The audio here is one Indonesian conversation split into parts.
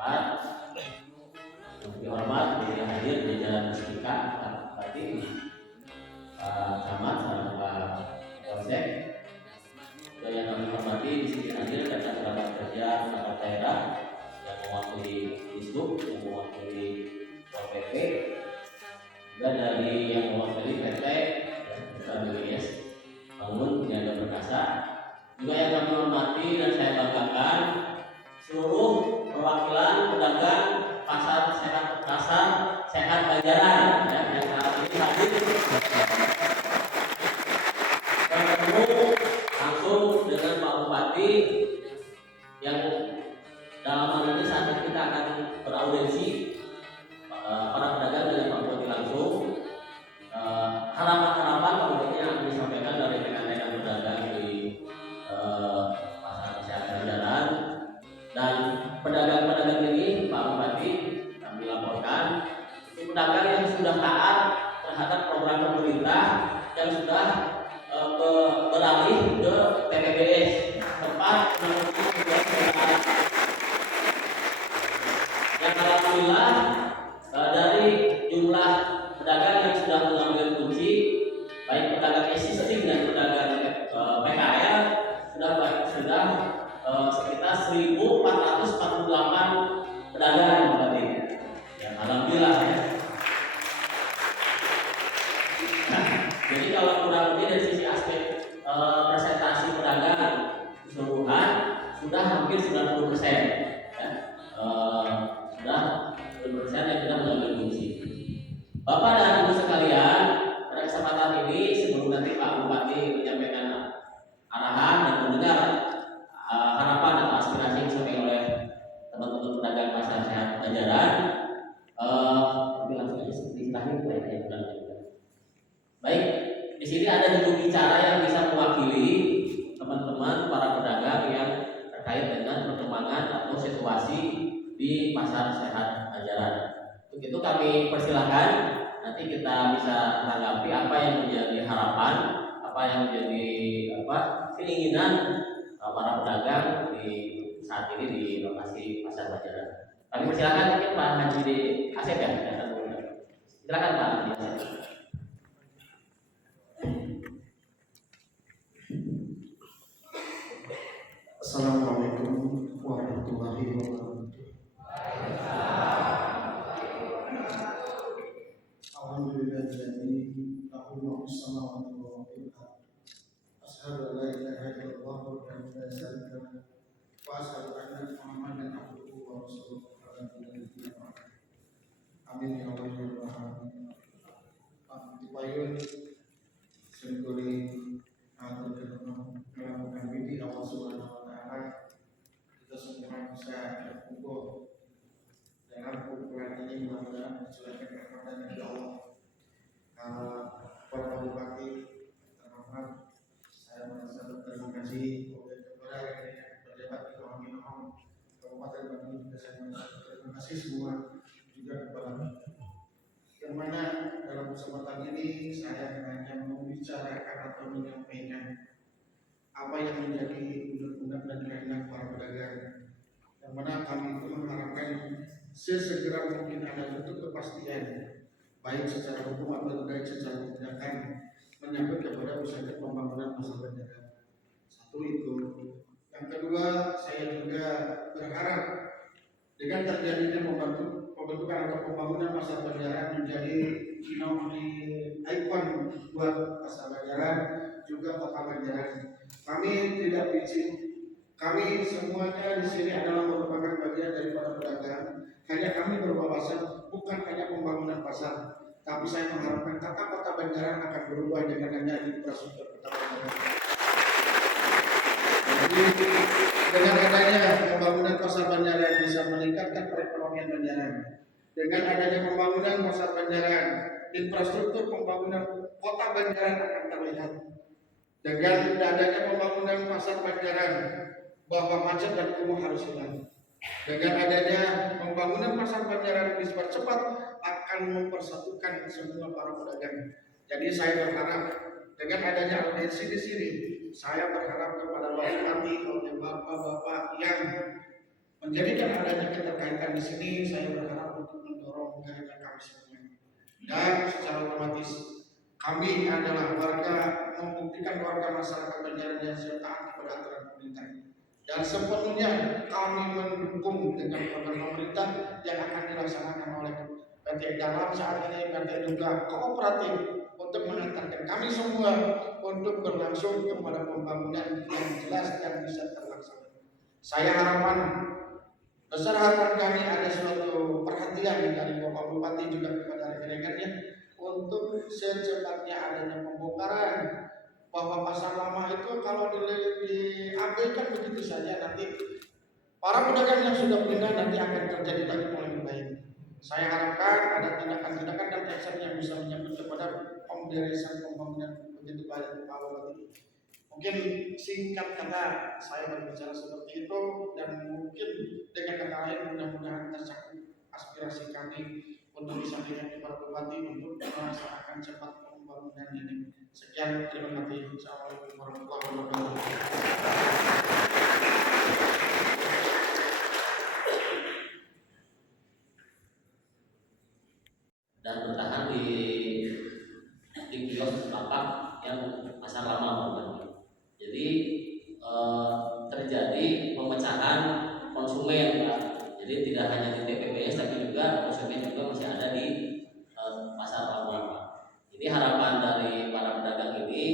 tempat yang dihormat yang hadir di jalan Mustika tadi Pak Camat sama Pak Polsek. Dan yang kami hormati di sini hadir karena kerabat kerja kerabat daerah yang mewakili Disub, yang mewakili Pol PP, dan dari yang mewakili PT BWS Bangun Niaga Perkasa. Juga yang kami hormati dan saya banggakan seluruh perwakilan pedagang pasar sehat Banjaran yang saat ini hadir bertemu langsung dengan Pak Bupati yang dalam hal ini saat ini kita akan beraudiensi para pedagang dengan Pak Bupati langsung. Harapan-harapan Pak Bupati yang akan disampaikan dari rekan-rekan pedagang di pasar sehat Banjaran. Dan pedagang-pedagang ini Pak Bupati kami laporkan itu pedagang yang sudah taat terhadap program pemerintah yang sudah beralih ke PPBS tempat yang alhamdulillah dari jumlah pedagang yang sudah mengambil kunci baik pedagang existing dan pedagang PKL sudah sekitar 1.448 pedagang berarti ya alhamdulillah ya. Nah, jadi kalau kurang lebih dari sisi aspek presentasi pedagang keseluruhan sudah hampir 90% ya. Sudah 90% yang sudah mengambil kunci. Bapak dan Ibu sekalian, pada kesempatan ini sebelum nanti Pak Bupati menyampaikan arahan dan mendengar harapan atau aspirasi yang disampaikan oleh teman-teman pedagang pasar sehat Banjaran, tapi langsung aja disilakan baik, di sini ada juru bicara yang bisa mewakili teman-teman para pedagang yang terkait dengan perkembangan atau situasi di pasar sehat Banjaran. Untuk itu kami persilahkan nanti kita bisa menanggapi apa yang menjadi harapan, apa yang menjadi keinginan para pedagang di saat ini di lokasi pasar Banjaran. Kami persilakan mungkin Pak Haji Asep ya. Silakan Pak Haji Asep. Assalamualaikum warahmatullahi wabarakatuh. Alhamdulillahilladzi lahu mulku samawati wal ardi. Asyhadu an la ilaha illallah wahdahu la syarika lahu wa asyhadu anna Muhammadan abduhu wa rasuluhu. Amin ya rabbal alamin. Dipayun sengkuri atau melakukan bidi Allah Subhanahu wa taala, kita semua bisa berkumpul dalam kumpulan ini mudah-mudahan mencurahkan rahmat dari Allah. Para bupati terhormat, saya merasa berterima kasih kepada rekan-rekan pejabat di Kabupaten Bandung. Juga saya merasa berterima kasih semua juga kepada yang mana dalam kesempatan ini saya hanya membicarakan atau menyampaikan apa yang menjadi undang-undang dan kehendak para pedagang, yang mana kami itu mengharapkan sesegera mungkin ada bentuk kepastian baik secara hukum atau baik secara tindakan menyangkut kepada usaha pembangunan pasar Banjaran. Satu itu. Yang kedua, saya juga berharap dengan terjadinya pembentukan atau pembangunan pasar Banjaran menjadi ikon buat pasar Banjaran juga kota Banjaran. Kami tidak izin, kami semuanya di sini adalah merupakan bagian daripada pedagang. Hanya kami berwawasan bukan hanya pembangunan pasar, tapi saya mengharapkan kota Banjaran akan berubah dengan hanya infrastruktur kota Banjaran. Jadi dengan adanya pembangunan pasar Banjaran bisa meningkatkan perekonomian Banjaran. Dengan adanya pembangunan pasar Banjaran, infrastruktur pembangunan kota Banjaran akan terlihat. Dengan adanya pembangunan pasar Banjaran, bahwa macet dan kumuh harus hilang. Dengan adanya pembangunan pasar Banjaran dipercepat akan mempersatukan semua para pedagang. Jadi saya berharap dengan adanya audiensi di sini, saya berharap kepada Pak Bupati, oleh bapak-bapak yang menjadikan adanya keterkaitan di sini, saya berharap untuk mendorong kegiatan kami semuanya. Dan secara otomatis kami adalah warga, membuktikan warga masyarakat Banjaran yang siap taat kepada aturan pemerintah. Dan sepenuhnya kami mendukung dengan program pemerintah yang akan dilaksanakan oleh PT dalam saat ini. PT juga kooperatif untuk mengantarkan kami semua untuk berlangsung kepada pembangunan yang jelas dan bisa terlaksana. Saya harapan besar harapan kami ada suatu perhatian dari Bapak Bupati juga kepada rekan-rekannya untuk secepatnya adanya pembongkaran, bahwa pasar lama itu kalau diabaikan begitu saja, nanti para pedagang yang sudah pindah nanti akan terjadi lagi polemik lain. Saya harapkan ada tindakan-tindakan dan action yang bisa menyambut kepada pemberesan pembangunan begitu banyak Pak Bupati. Mungkin singkat kata saya berbicara seperti itu, dan mungkin dengan kata lain mudah-mudahan tercakup aspirasi kami untuk disampaikan kepada Bupati untuk melaksanakan cepat pembangunan ini. Sekian, terima kasih. Assalamualaikum warahmatullahi wabarakatuh. Dan bertahan di kios lapak yang pasar lama, bukan? Jadi terjadi pemecahan konsumen, Pak. Jadi tidak hanya di TPPS tapi juga konsumen juga masih ada di pasar lama, Pak. Jadi harapan dari para pedagang ini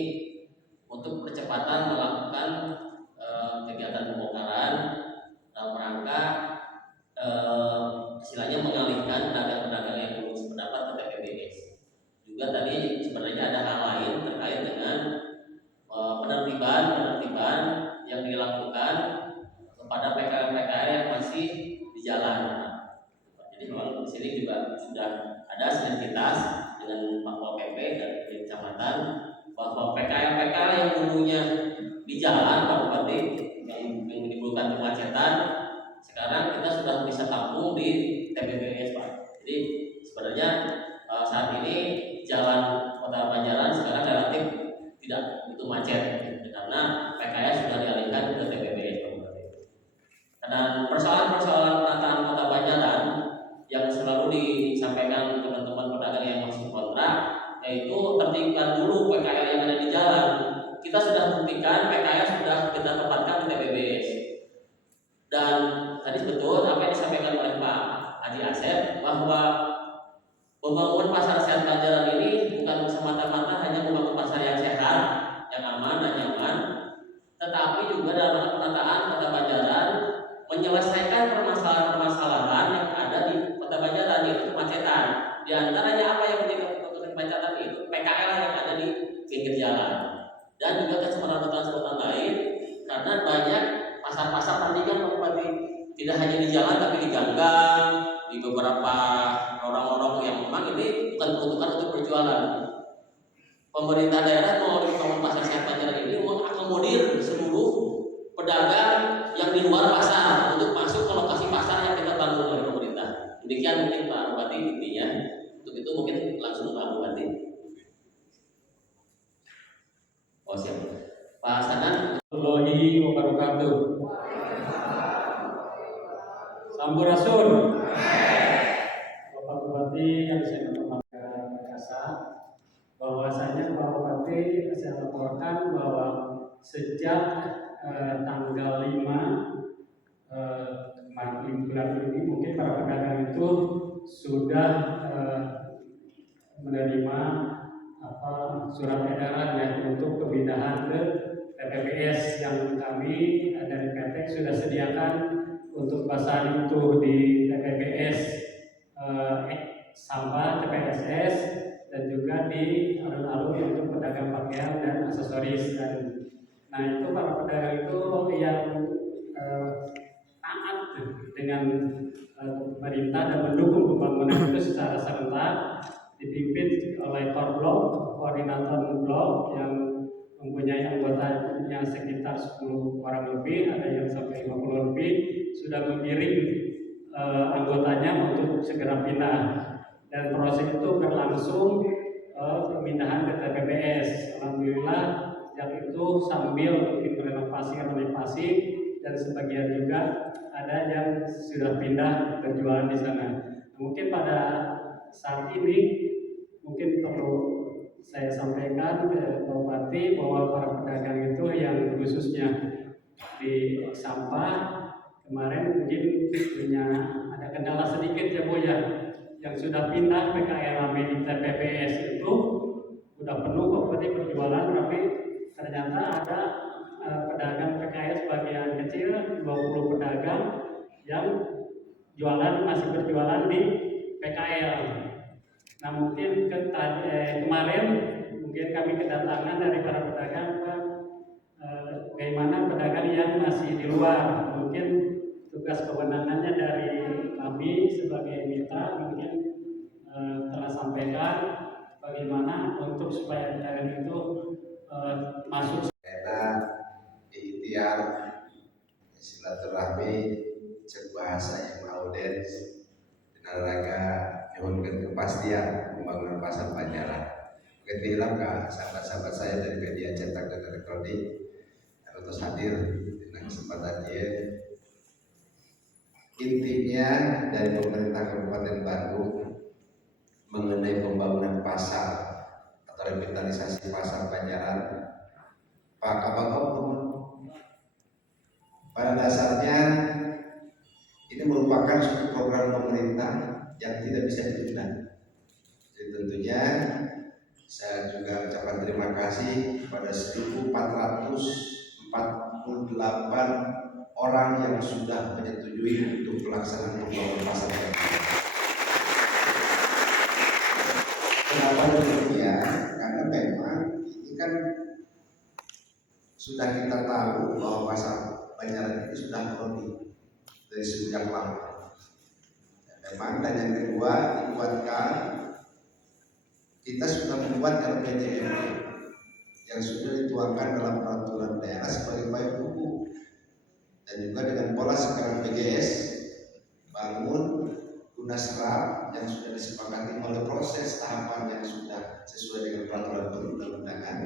untuk percepatan melakukan kegiatan pembongkaran dalam rangka istilahnya mengalihkan pedagang-pedagang yang belum sependapat ke TPPS. Juga tadi sebenarnya ada hal lain terkait dengan penertiban yang dilakukan kepada PKL yang masih di jalan. Jadi memang di sini juga sudah ada sinergitas dengan Pak Pol PP dan kecamatan bahwa PKL yang dulunya di jalan, Pak Bupati, yang menimbulkan kemacetan, sekarang kita sudah bisa tampung di TPPS, Pak. Jadi sebenarnya saat ini jalan Kota Banjaran sekarang relatif tidak begitu macet karena PKL sudah dialihkan ke TPPS, Pak Bupati. Dan persoalan-persoalan penataan Kota Banjaran yang selalu disampaikan teman-teman pedagang yang masih kontrak, yaitu tertibkan dulu PKL yang ada di jalan. Kita sudah buktikan PKL sudah kita tempatkan di TPPS. Dan tadi betul apa yang disampaikan oleh Pak Haji Asep bahwa pembangunan pasar sehat Banjaran ini bukan semata-mata hanya membangun pasar yang sehat, yang aman dan nyaman, tetapi juga dalam penataan Kota Banjaran menyelesaikan permasalahan-permasalahan yang ada di Kota Banjaran, yaitu kemacetan. Di antaranya apa yang menjadi kemacetan itu PKL yang ada di pinggir jalan, dan juga keselamatan lain, karena banyak pasar-pasar tadi kan Bupati tidak hanya di jalan tapi di gang-gang, di beberapa lorong-lorong yang memang ini bukan peruntukan untuk berjualan. Pemerintah daerah mau membangun pasar sehat Banjaran ini mengakomodir seluruh pedagang yang di luar pasar untuk masuk ke lokasi pasar yang kita bangun oleh pemerintah. Demikian mungkin Pak Bupati intinya. Untuk itu mungkin langsung Pak Bupati. Oh siap. Pak Sanan. Warahmatullahi wabarakatuh. Sampurasun. Bapak Bupati yang saya hormati Makassar, bahwasanya Pak Bupati saya laporkan bahwa sejak tanggal 5 bulan ini mungkin para pedagang itu sudah menerima surat edaran ya untuk pemindahan ke TPPS yang kami dari PT sudah sediakan untuk pasar itu di TPPS Sampah TPSS dan juga di alun-alun untuk pedagang pakaian dan aksesoris. Nah itu para pedagang itu yang taat dengan pemerintah dan mendukung pembangunan itu secara serentak, dipimpin oleh Korblok, koordinator blok yang mempunyai anggota yang sekitar 10 orang lebih, ada yang sampai 50 lebih, sudah mengirim anggotanya untuk segera pindah. Dan proses itu berlangsung pemindahan ke TPPS. Alhamdulillah sejak itu sambil mungkin renovasi dan sebagian juga ada yang sudah pindah berjualan di sana. Mungkin pada saat ini mungkin perlu saya sampaikan ke Pak Bupati bahwa para pedagang itu yang khususnya di sampah kemarin mungkin punya ada kendala sedikit ya Bu ya, yang sudah pindah PKL di TPPS itu udah penuh Pak Bupati berjualan, tapi ternyata ada pedagang PKL sebagian kecil 20 pedagang yang masih berjualan di PKL. Nah mungkin kemarin mungkin kami kedatangan dari para pedagang bagaimana pedagang yang masih di luar, mungkin tugas kewenangannya dari kami sebagai mitra mungkin telah sampaikan bagaimana untuk supaya pedagang itu masuk. Karena ikhtiar silaturahmi cek bahasa yang audiens dengan rangka nyuhunkeun kepastian pembangunan pasar Banjaran. Begitu hilang kah sahabat-sahabat saya dari media cetak dan elektronik yang terus hadir dengan kesempatan ini. Intinya dari pemerintah Kabupaten Bandung mengenai pembangunan pasar atau revitalisasi pasar Banjaran, Pak Kabagop, pada dasarnya ini merupakan suatu program pemerintah yang tidak bisa ditunda. Jadi tentunya saya juga ucapkan terima kasih kepada 1.448 orang yang sudah menyetujui untuk pelaksanaan pembangunan pasar Banjaran. Kenapa demikian? Karena memang ini kan sudah kita tahu bahwa pasar Banjaran ini sudah kronik dari sejak lama. Memang, dan yang kedua dikuatkan, kita sudah membuat RPJMD yang sudah dituangkan dalam peraturan daerah sebagai payung hukum, dan juga dengan pola sekarang PGS bangun guna serap yang sudah disepakati melalui proses tahapan yang sudah sesuai dengan peraturan perundang-undangan,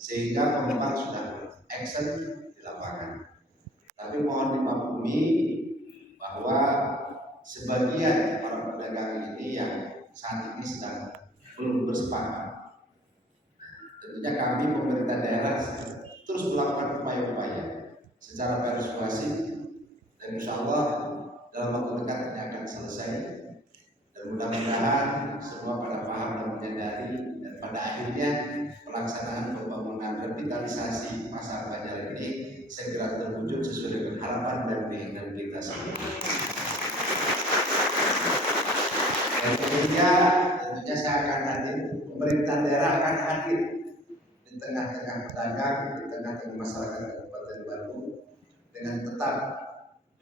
sehingga pengembang sudah action di lapangan. Tapi mohon dimaklumi bahwa sebagian para pedagang ini yang saat ini sedang belum bersepakat. Tentunya kami pemerintah daerah terus melakukan upaya-upaya secara persuasif, dan insya Allah dalam waktu dekat ini akan selesai, dan mudah-mudahan semua pada paham dan menyadari, dan pada akhirnya pelaksanaan pembangunan revitalisasi pasar Banjaran ini segera terwujud sesuai dengan harapan dan keinginan kita semua. Dan ketiga, tentunya saya akan hadir, pemerintah daerah akan hadir di tengah-tengah pedagang, di tengah-tengah masyarakat Kabupaten Bandung, dengan tetap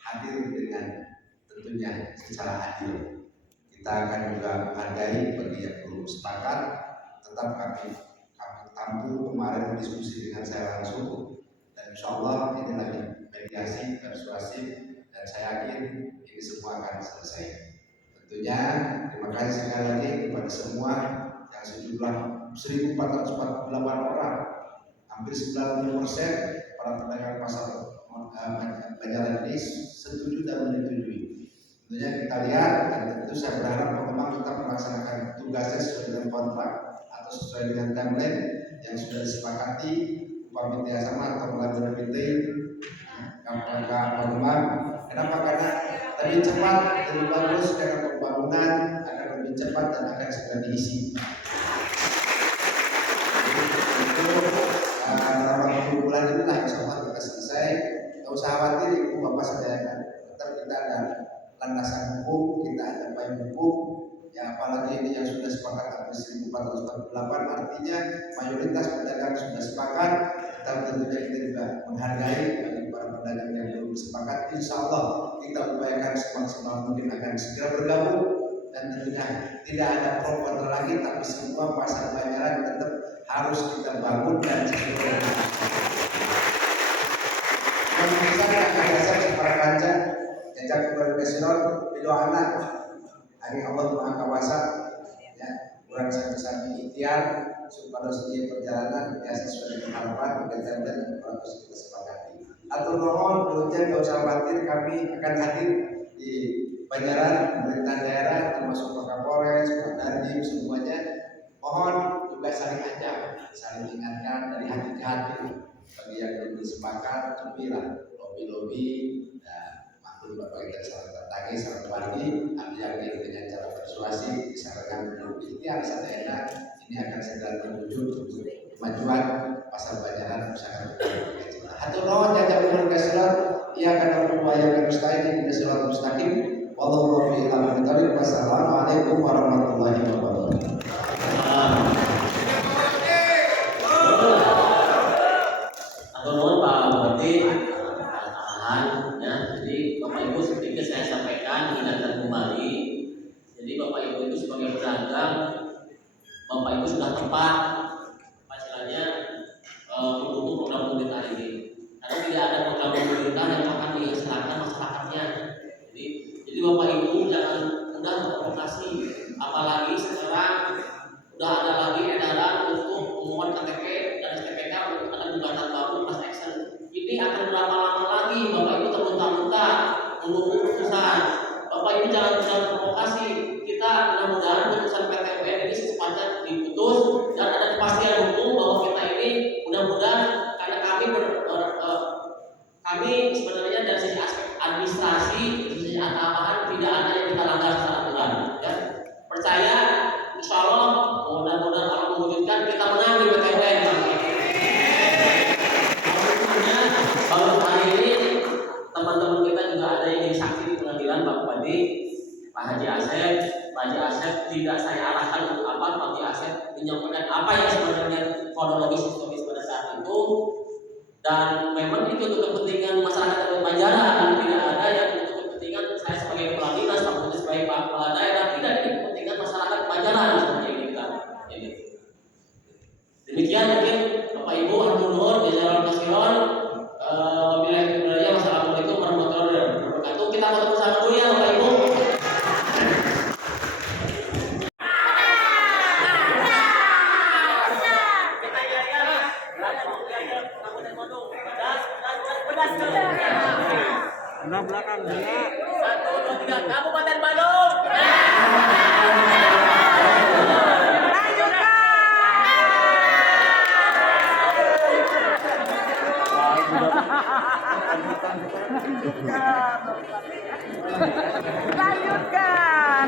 hadir dengan tentunya secara adil. Kita akan juga menghargai bagi yang belum sepakat, tetap kami tampung kemarin diskusi dengan saya langsung, dan insya Allah ini lagi mediasi persuasif, dan saya yakin ini semua akan selesai. Tentunya terima kasih sekali lagi kepada semua yang sejumlah 1.448 orang, hampir 90% para pedagang pasar Banjaran ini setuju dan menyetujui. Tentunya kita lihat, dan tentu saya berharap pengembang tetap melaksanakan tugasnya sesuai dengan kontrak atau sesuai dengan timeline yang sudah disepakati upah sama atau melalui meeting pengembang. Kenapa? Karena lebih cepat, lebih bagus, karena pembangunan akan lebih cepat dan akan segera diisi. Itu dalam waktu bulan inilah insya Allah kita selesai. Tidak usah khawatir, Ibu Bapak sediakan. Tetap kita ada landasan hukum, kita ada payung hukum. Ya, apalagi ini yang sudah sepakat hampir 1.448, artinya mayoritas pedagang sudah sepakat. Kita tentunya kita juga menghargai bagi para pedagang yang belum sepakat. Insya Allah kita upayakan semaksimal mungkin akan segera bergabung, dan tentunya tidak ada pro kontra lagi, tapi semua pasar Banjaran tetap harus kita bangun dan segera. Misalnya saya para kanca jejak profesional video anak hari Allah Maha Kawasa, ya kurang satu ikhtiar supaya setiap perjalanan biasa sesuai dengan harapan dan kita sepakati. Atur nuhun, punten gak usah khawatir, kami akan hadir di Banjaran, pemerintah daerah termasuk Pak Kapolres, Pak Dandim, semuanya. Mohon juga saling ajak, saling ingatkan dari hati ke hati. Bagi yang belum sepakat, cobilah lobi-lobi dan maklum Bapak kita saling tertagi, saling wargi, yakin dengan cara persuasi, disarankan untuk ikhtiar sadaya ini akan segera terwujud untuk kemajuan pasar Banjaran usaha berkelanjutan. Hatur nuhun jajal umur kasirat, ia akan berupaya mustaqim di siratal mustaqim. Wallahu a'lam bishawab. Wassalamualaikum warahmatullahi wabarakatuh. Atau mohon Pak Bupati arahan ya. Jadi Bapak Ibu sedikit saya sampaikan, ingatkan kembali. Jadi Bapak Ibu itu sebagai pedagang, Bapak Ibu sudah tepat istilahnya mendukung program pemerintah ini. Karena tidak ada program pemerintah yang akan mengistilahkan masyarakatnya. Jadi Bapak Ibu jangan mudah memprovokasi, apalagi sekarang udah ada lagi edaran untuk pengumuman KTP dan STNK untuk ada gugatan baru Mas Excel. Ini akan berapa lama lagi Bapak Ibu termuta-muta menunggu putusan. Bapak Ibu jangan mudah provokasi. Kita mudah-mudahan putusan PT UN ini secepatnya diputus dan ada kepastian hukum bahwa kita ini mudah-mudahan, karena kami sebenarnya dari sisi aspek administrasi, dari sisi tambahan tidak ada yang kita langgar secara aturan. Ya. Percaya, insya Allah mudah-mudahan Allah mewujudkan kita menang di PT UN. Baru hari ini teman-teman kita juga ada yang jadi saksi di pengadilan, Pak Bupati, Pak Haji Asep. Pak Haji Asep tidak saya arahkan untuk apa, Pak Haji Asep menyampaikan apa yang sebenarnya kronologis historis pada saat itu, dan memang itu untuk kepentingan masyarakat Banjaran, tidak ada yang untuk kepentingan saya sebagai kepala dinas, Pak Bupati sebagai kepala daerah, tidak, ini kepentingan masyarakat Banjaran seperti ini kita. Demikian mungkin Bapak Ibu, hatur nuhun, jazakallahu khairan. Wabillahi taufiq, wassalamualaikum warahmatullahi wabarakatuh. Kita ketemu sama dulu ya Bapak Ibu. Benar belakang dia. 1, 2, 3, Kabupaten Bandung. Lanjutkan.